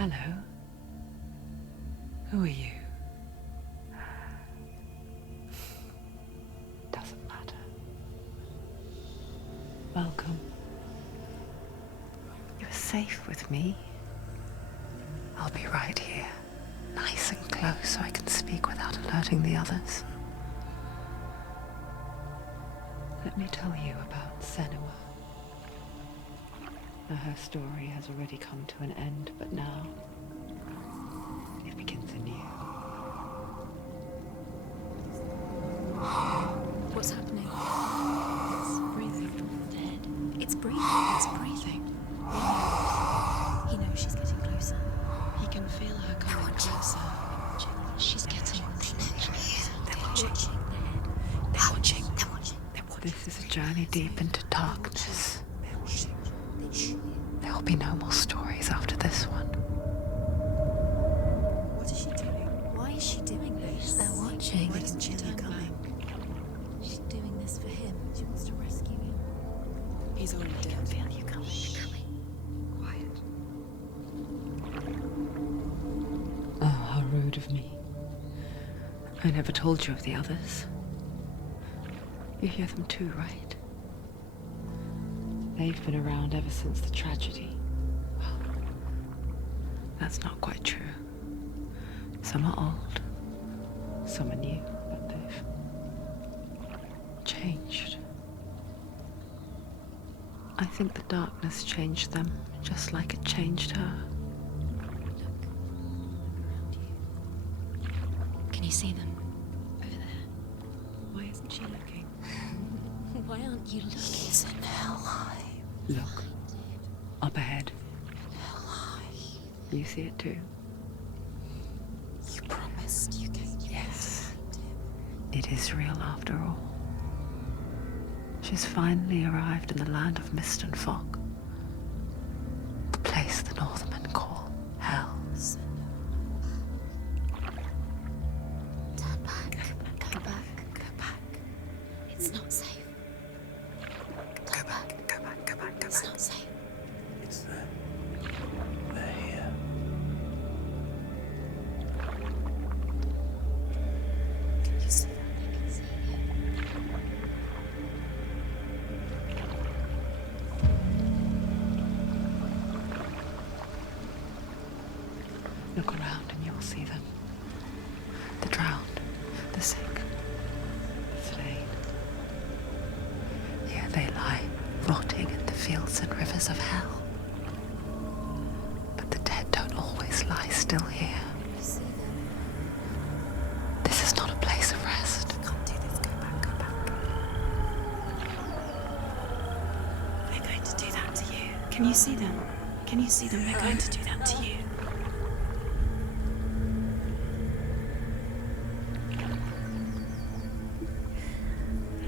Hello. Who are you? Doesn't matter. Welcome. You're safe with me. I'll be right here, nice and close so I can speak without alerting the others. Let me tell you about Senua. Now, her story has already come to an end, but now it begins anew. What's happening? It's breathing. Dead. It's breathing. It's breathing. He knows she's getting closer. He can feel her coming closer. She's getting closer. They're watching. They're watching. They're watching. This is a journey deep into darkness. There will be no more stories after this one. What is she doing? Why is she doing this? They're watching. Why doesn't she turn coming? She's doing this for him. She wants to rescue him. He's already dead. I can feel you coming. Quiet. Oh, how rude of me. I never told you of the others. You hear them too, right? They've been around ever since the tragedy. Well, that's not quite true. Some are old, some are new, but they've changed. I think the darkness changed them, just like it changed her. Can you see them? Over there. Why isn't she looking? Why aren't you looking? He's in hell high. Look, up ahead. Hell high. You see it too? You promised you came. Yes. It is real after all. She's finally arrived in the land of mist and fog. The place the Northmen call Hell. Turn back. Go back. Go back. It's not safe. Go back. Go back. Go back. Go It's back. not safe. It's them. They're here. Can you see that? I can see it. Look around and you will see them. The drowned, the sick, the slain. Here they lie, rotting in the fields and rivers of hell. But the dead don't always lie still here. You see them. This is not a place of rest. You can't do this. Go back. Go back. They're going to do that to you. Can you see them? Can you see them? They're going to do that to you.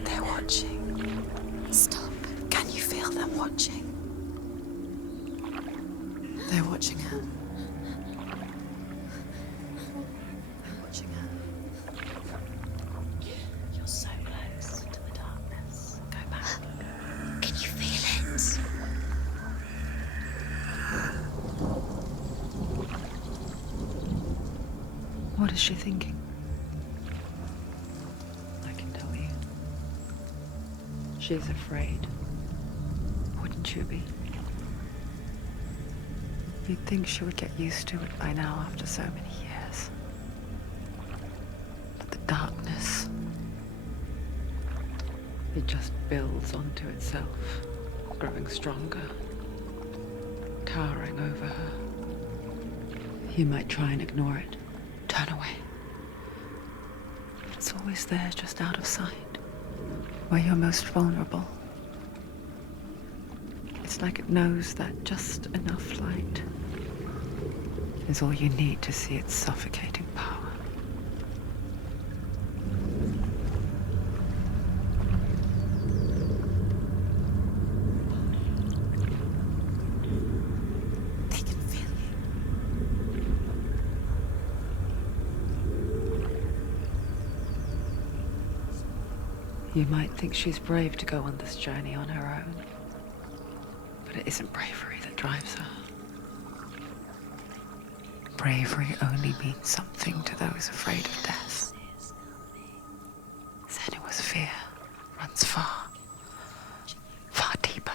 They're watching. Stop. Can you feel them watching? They're watching her. They're watching her. You're so close to the darkness. Go back. Can you feel it? What is she thinking? I can tell you. She's afraid. Wouldn't you be? You'd think she would get used to it by now after so many years. But the darkness, it just builds onto itself, growing stronger, towering over her. You might try and ignore it, turn away. But it's always there, just out of sight, where you're most vulnerable. It's like it knows that just enough light is all you need to see its suffocating power. They can feel you. You might think she's brave to go on this journey on her own, but it isn't bravery that drives her. bravery only means something to those afraid of death. Senua's fear runs far, far deeper.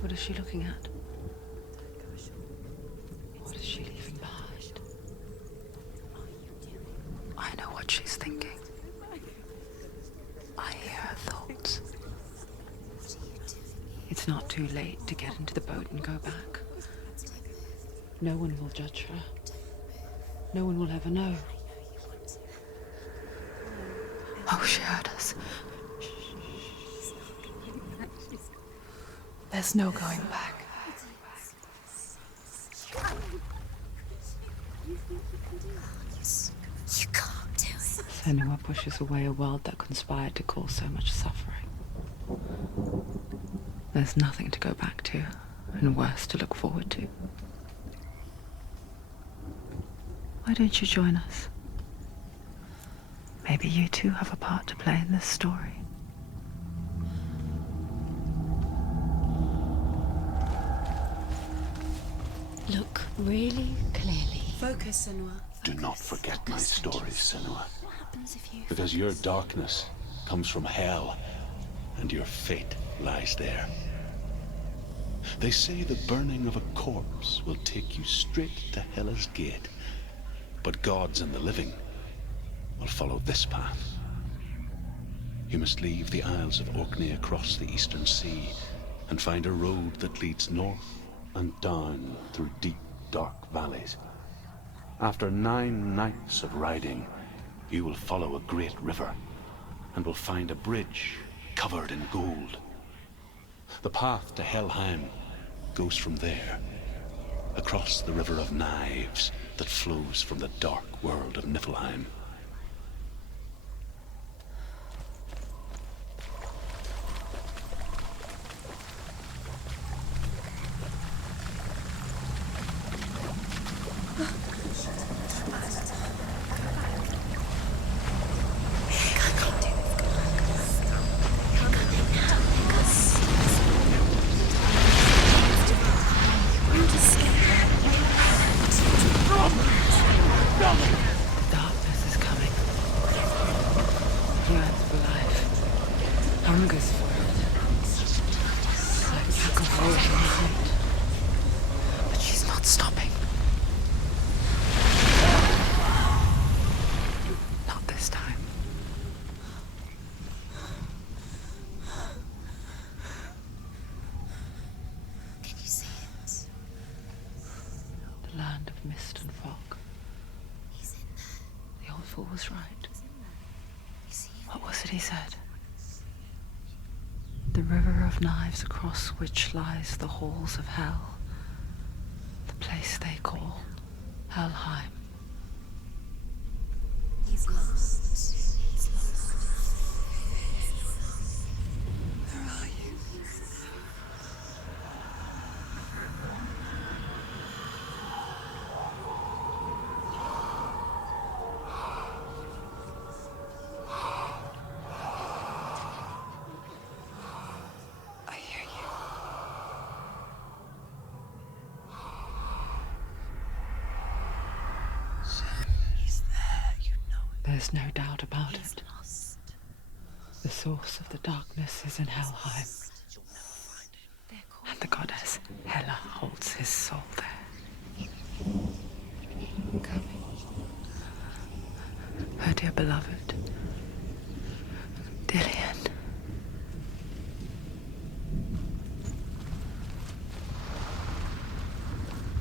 What is she looking at? What is she leaving behind? I know what she's thinking. I hear her thoughts. It's not too late to get into the boat and go back. No one will judge her. No one will ever know. Oh, she heard us. There's no going back. You can't do it. Senua pushes away a world that conspired to cause so much suffering. There's nothing to go back to, and worse to look forward to. Why don't you join us? Maybe you too have a part to play in this story. Look really clearly. Focus, Senua. Do not forget my stories, Senua. What happens if you... Because your darkness comes from hell, and your fate lies there. They say the burning of a corpse will take you straight to Hela's gate, but gods and the living will follow this path. You must leave the Isles of Orkney across the eastern sea and find a road that leads north and down through deep, dark valleys. After 9 nights of riding, you will follow a great river and will find a bridge covered in gold. The path to Helheim goes from there, across the River of Knives that flows from the dark world of Niflheim. Darkness is coming. Yearns for life. Hungers for it. Like a pack of wolves in the night. But she's not stopping. Not this time. Can you see it? The land of mist and fog. He's in there. The old fool was right. You see it? What was it he said? The river of knives across which lies the halls of hell. The place they call Helheim. He's lost. He's lost. Where are you? I hear you. He's there, you know it. There's no doubt about He's it. lost. The source of the darkness is in Helheim, They're called... and the goddess Hela holds his soul there. Coming. Her dear beloved, Dillian.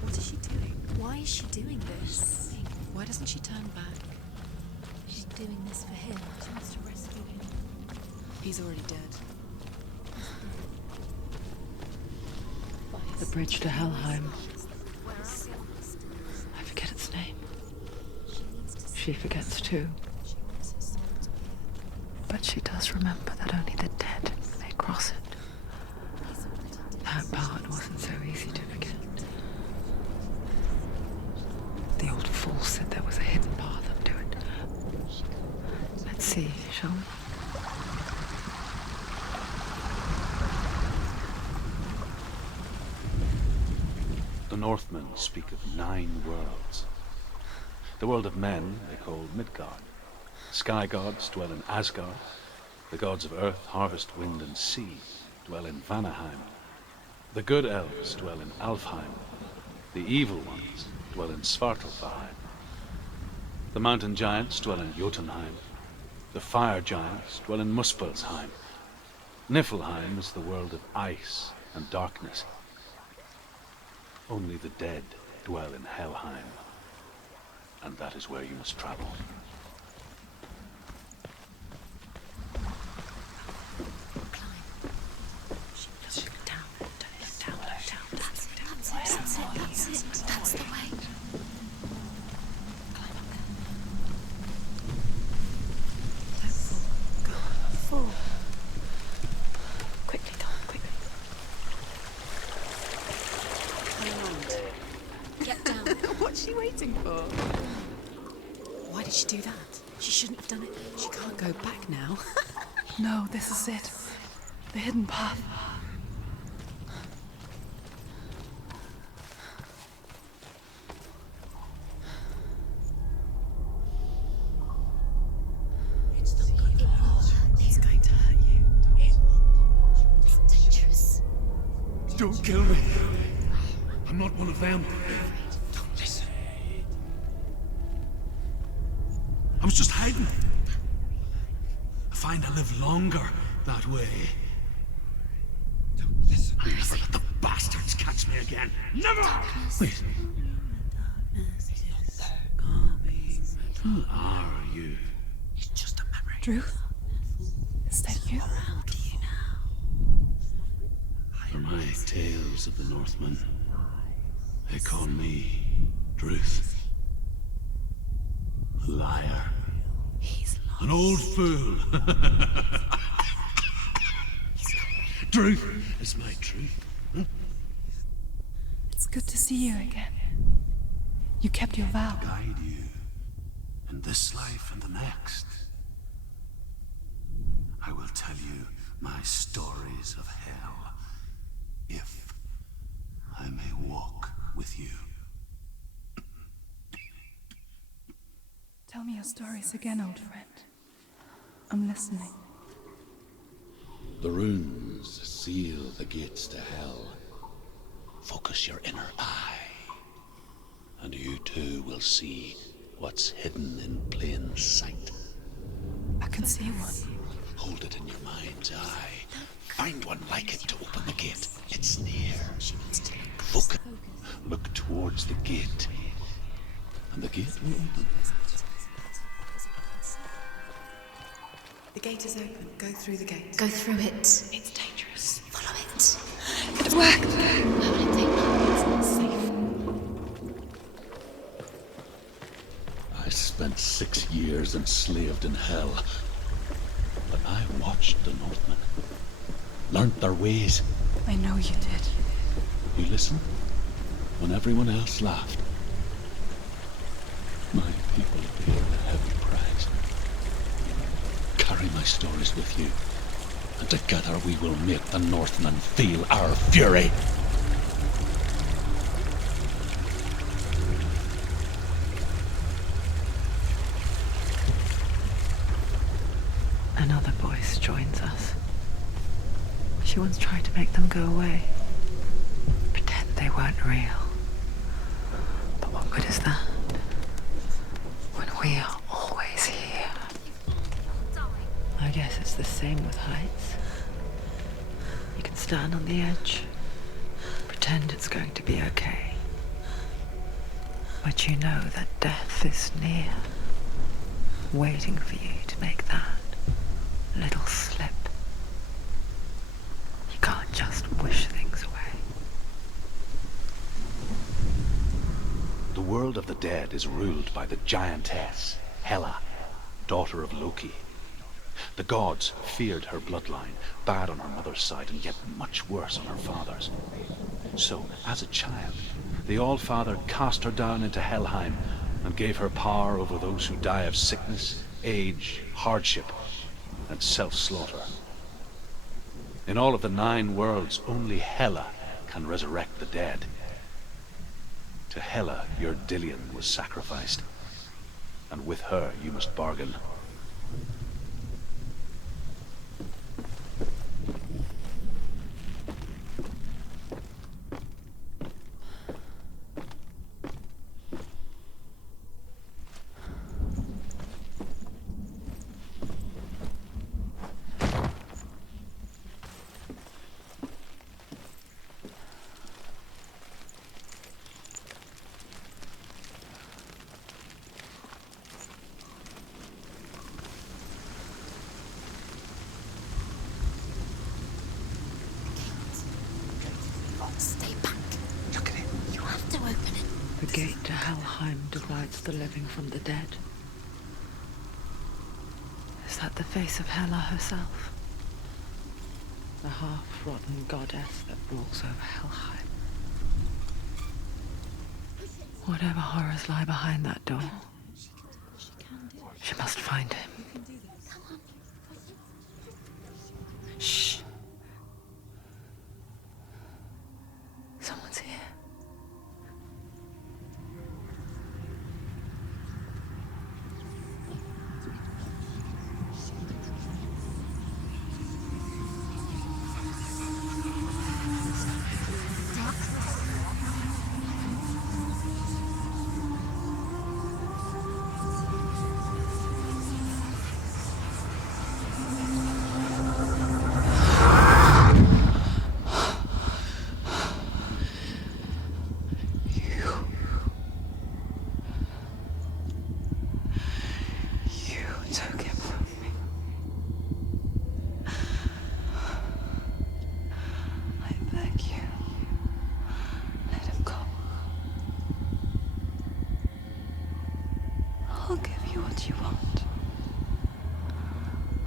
What is she doing? Why is she doing this? Why doesn't she turn back? She's doing this for him. She wants to rescue him. He's already dead. The bridge to Helheim. I forget its name. She forgets too. But she does remember that only the dead may cross it. That part wasn't so easy to forget. The old fool said there was a hidden path up to it. Let's see, shall we? The Northmen speak of 9 worlds. The world of men they call Midgard. Sky gods dwell in Asgard. The gods of earth, harvest, wind, and sea dwell in Vanaheim. The good elves dwell in Alfheim. The evil ones dwell in Svartalfheim. The mountain giants dwell in Jotunheim. The fire giants dwell in Muspelheim. Niflheim is the world of ice and darkness. Only the dead dwell in Helheim, and that is where you must travel. That's the way. Fall. Quickly, Tom, quickly. Get down. What's she waiting for? Why did she do that? She shouldn't have done it. She can't go back now. No, this is it. The hidden path. It's going to hurt you. It's dangerous. Don't kill me. I'm not one of them. Don't listen. I was just hiding. I find I live longer that way. Don't listen. I'll never let the bastards catch me again. Never! Wait. Who are you? It's just a memory. Druth? Is that you? How do you now? For my tales of the Northmen, they call me Druth. Liar. He's lost. An old fool. Truth is my truth. Huh? It's good to see you again. You kept your vow. Guide you in this life and the next. I will tell you my stories of hell, if I may walk with you. Tell me your stories again, old friend. I'm listening. The runes seal the gates to hell. Focus your inner eye, and you too will see what's hidden in plain sight. I can see one. Hold it in your mind's eye. Find one like it to open the gate. It's near. Focus. Look towards the gate, and the gate will open. The gate is open. Go through the gate. Go through it. It's dangerous. Follow it. It worked! How will it take you? It's not safe. I spent 6 years enslaved in hell. But I watched the Northmen. Learned their ways. I know you did. You listened when everyone else laughed. My people paid a heavy price. Carry my stories with you, and together we will make the Northmen feel our fury. Another voice joins us. She once tried to make them go away. Pretend they weren't real. But what good is that? When we are always here. I guess it's the same with heights. You can stand on the edge, pretend it's going to be okay. But you know that death is near, waiting for you to make that little slip. You can't just wish things away. world of the dead is ruled by the giantess, Hela, daughter of Loki. The gods feared her bloodline, bad on her mother's side and yet much worse on her father's. So, as a child, the All-Father cast her down into Helheim and gave her power over those who die of sickness, age, hardship, and self-slaughter. In all of the 9 worlds, only Hela can resurrect the dead. To Hela, your Dillion was sacrificed, and with her you must bargain. Stay back. Look at it. You have to open it. The gate to Helheim divides the living from the dead. Is that the face of Hela herself? The half-rotten goddess that rules over Helheim. Whatever horrors lie behind that door, she must find him. Shh. Someone's here. Took him from me. I beg you, let him go. I'll give you what you want.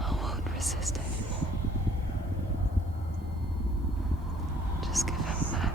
I won't resist anymore. Just give him back.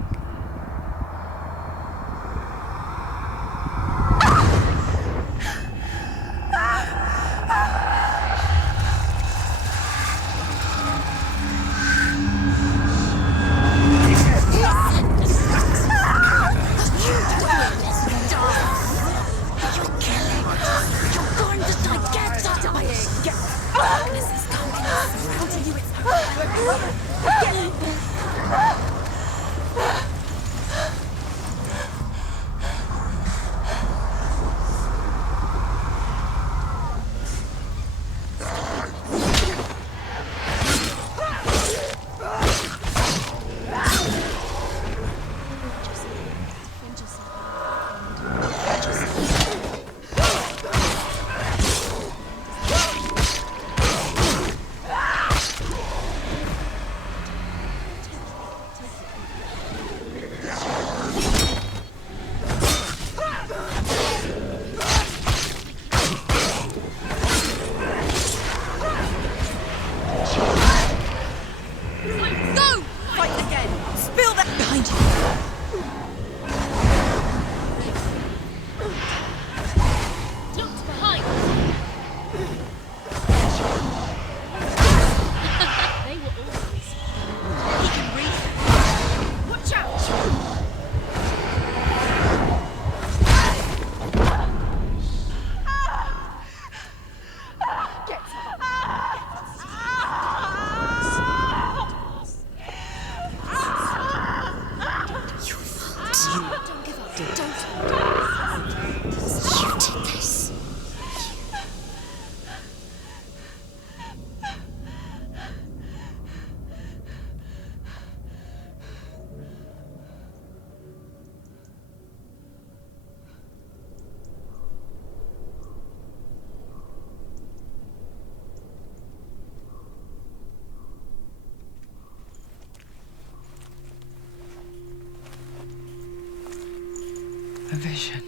A vision.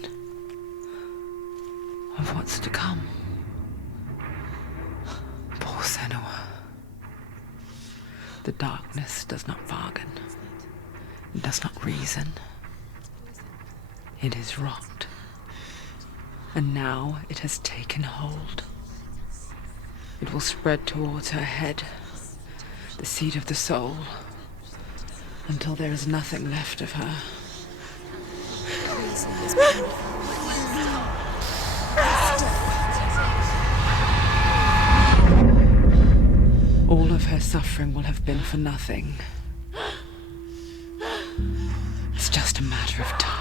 what's to come. Poor Senua. The darkness does not bargain. It does not reason. It is rot. And now it has taken hold. It will spread towards her head, the seat of the soul, until there is nothing left of her. All of her suffering will have been for nothing. It's just a matter of time.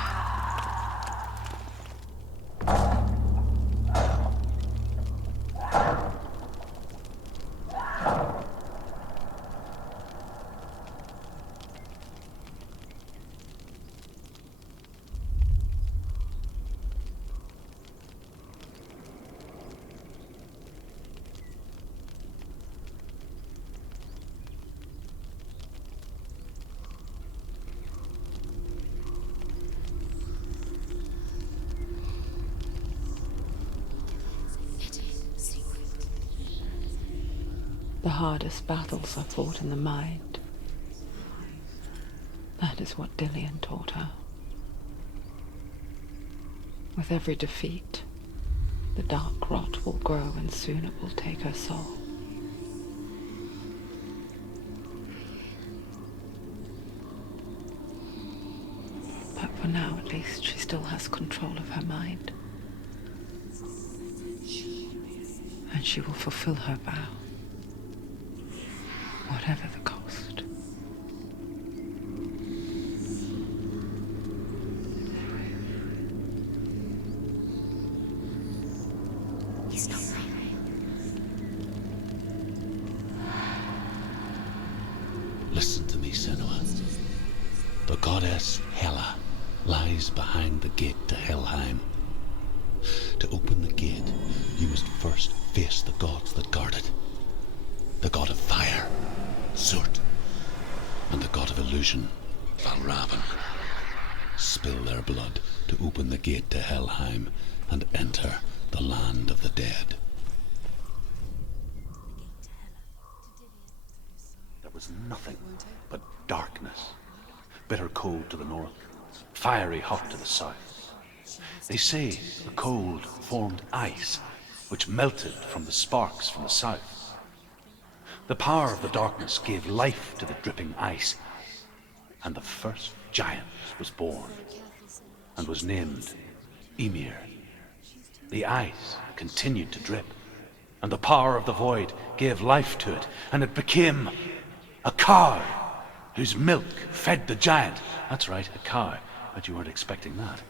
The hardest battles are fought in the mind. That is what Dillian taught her. With every defeat, the dark rot will grow and soon it will take her soul. But for now, at least, she still has control of her mind. And she will fulfill her vow. Whatever the cost. He's not real. Listen to me, Senua. The goddess Hela lies behind the gate to Helheim. To open the gate, you must first face the gods that guard it. The god of fire, Surt, and the god of illusion, Valravan. Spill their blood to open the gate to Helheim and enter the land of the dead. There was nothing but darkness. Bitter cold to the north, fiery hot to the south. They say the cold formed ice, which melted from the sparks from the south. The power of the darkness gave life to the dripping ice, and the first giant was born, and was named Ymir. The ice continued to drip, and the power of the void gave life to it, and it became a cow, whose milk fed the giant. That's right, a cow, but you weren't expecting that.